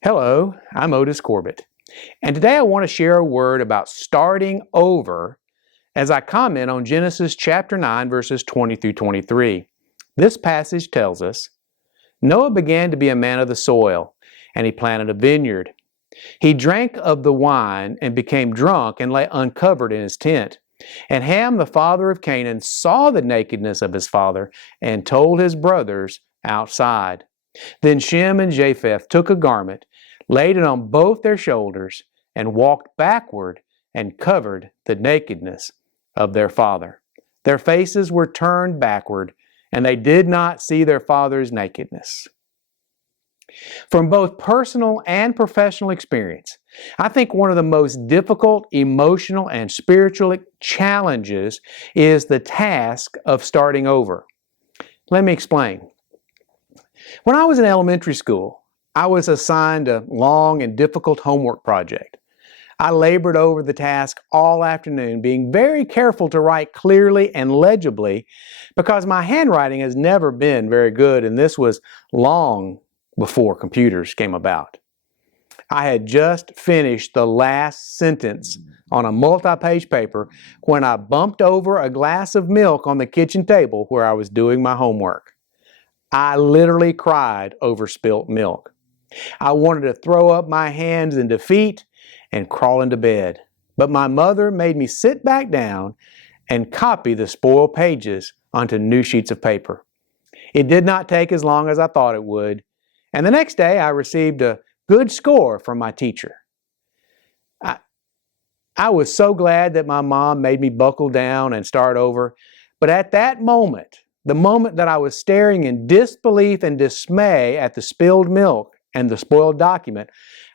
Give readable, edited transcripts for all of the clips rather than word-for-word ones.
Hello, I'm Otis Corbitt, and today I want to share a word about starting over as I comment on Genesis chapter 9, verses 20 through 23. This passage tells us, Noah began to be a man of the soil, and he planted a vineyard. He drank of the wine and became drunk and lay uncovered in his tent. And Ham, the father of Canaan, saw the nakedness of his father and told his brothers outside. Then Shem and Japheth took a garment, laid it on both their shoulders, and walked backward and covered the nakedness of their father. Their faces were turned backward, and they did not see their father's nakedness. From both personal and professional experience, I think one of the most difficult emotional and spiritual challenges is the task of starting over. Let me explain. When I was in elementary school, I was assigned a long and difficult homework project. I labored over the task all afternoon, being very careful to write clearly and legibly because my handwriting has never been very good, and this was long before computers came about. I had just finished the last sentence on a multi-page paper when I bumped over a glass of milk on the kitchen table where I was doing my homework. I literally cried over spilt milk. I wanted to throw up my hands in defeat and crawl into bed. But my mother made me sit back down and copy the spoiled pages onto new sheets of paper. It did not take as long as I thought it would, and the next day I received a good score from my teacher. I was so glad that my mom made me buckle down and start over, but at that moment, the moment that I was staring in disbelief and dismay at the spilled milk and the spoiled document,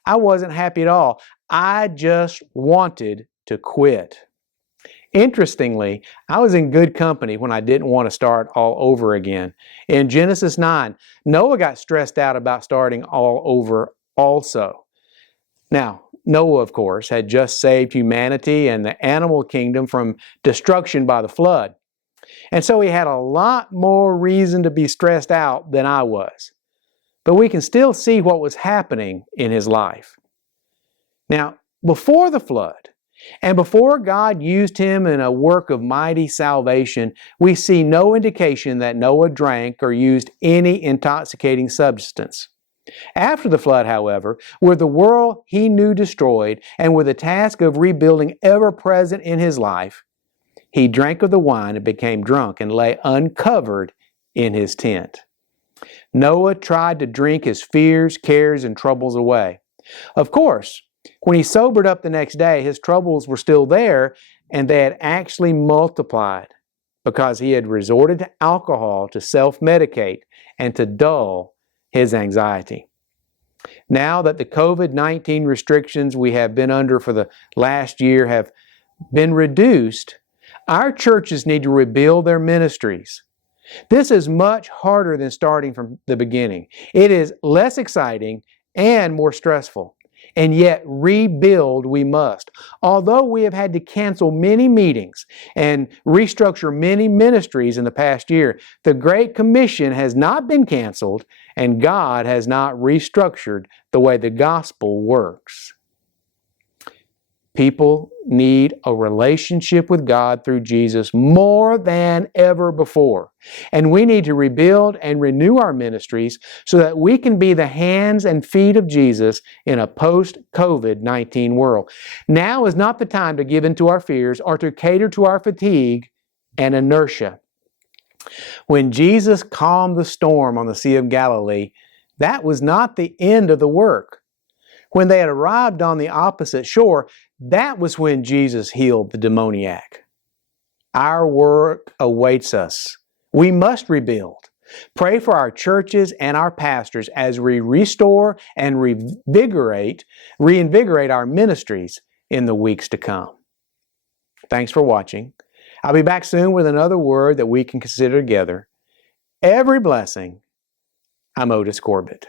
I wasn't happy at all. I just wanted to quit. Interestingly, I was in good company when I didn't want to start all over again. In Genesis 9, Noah got stressed out about starting all over also. Now, Noah, of course, had just saved humanity and the animal kingdom from destruction by the flood. And so he had a lot more reason to be stressed out than I was. But we can still see what was happening in his life. Now, before the flood, and before God used him in a work of mighty salvation, we see no indication that Noah drank or used any intoxicating substance. After the flood, however, with the world he knew destroyed, and with the task of rebuilding ever present in his life, he drank of the wine and became drunk and lay uncovered in his tent. Noah tried to drink his fears, cares, and troubles away. Of course, when he sobered up the next day, his troubles were still there, and they had actually multiplied because he had resorted to alcohol to self-medicate and to dull his anxiety. Now that the COVID-19 restrictions we have been under for the last year have been reduced, our churches need to rebuild their ministries. This is much harder than starting from the beginning. It is less exciting and more stressful. And yet rebuild we must. Although we have had to cancel many meetings and restructure many ministries in the past year, the Great Commission has not been canceled, and God has not restructured the way the gospel works. People need a relationship with God through Jesus more than ever before. And we need to rebuild and renew our ministries so that we can be the hands and feet of Jesus in a post-COVID-19 world. Now is not the time to give in to our fears or to cater to our fatigue and inertia. When Jesus calmed the storm on the Sea of Galilee, that was not the end of the work. When they had arrived on the opposite shore, that was when Jesus healed the demoniac. Our work awaits us. We must rebuild. Pray for our churches and our pastors as we restore and reinvigorate our ministries in the weeks to come. Thanks for watching. I'll be back soon with another word that we can consider together. Every blessing. I'm Otis Corbitt.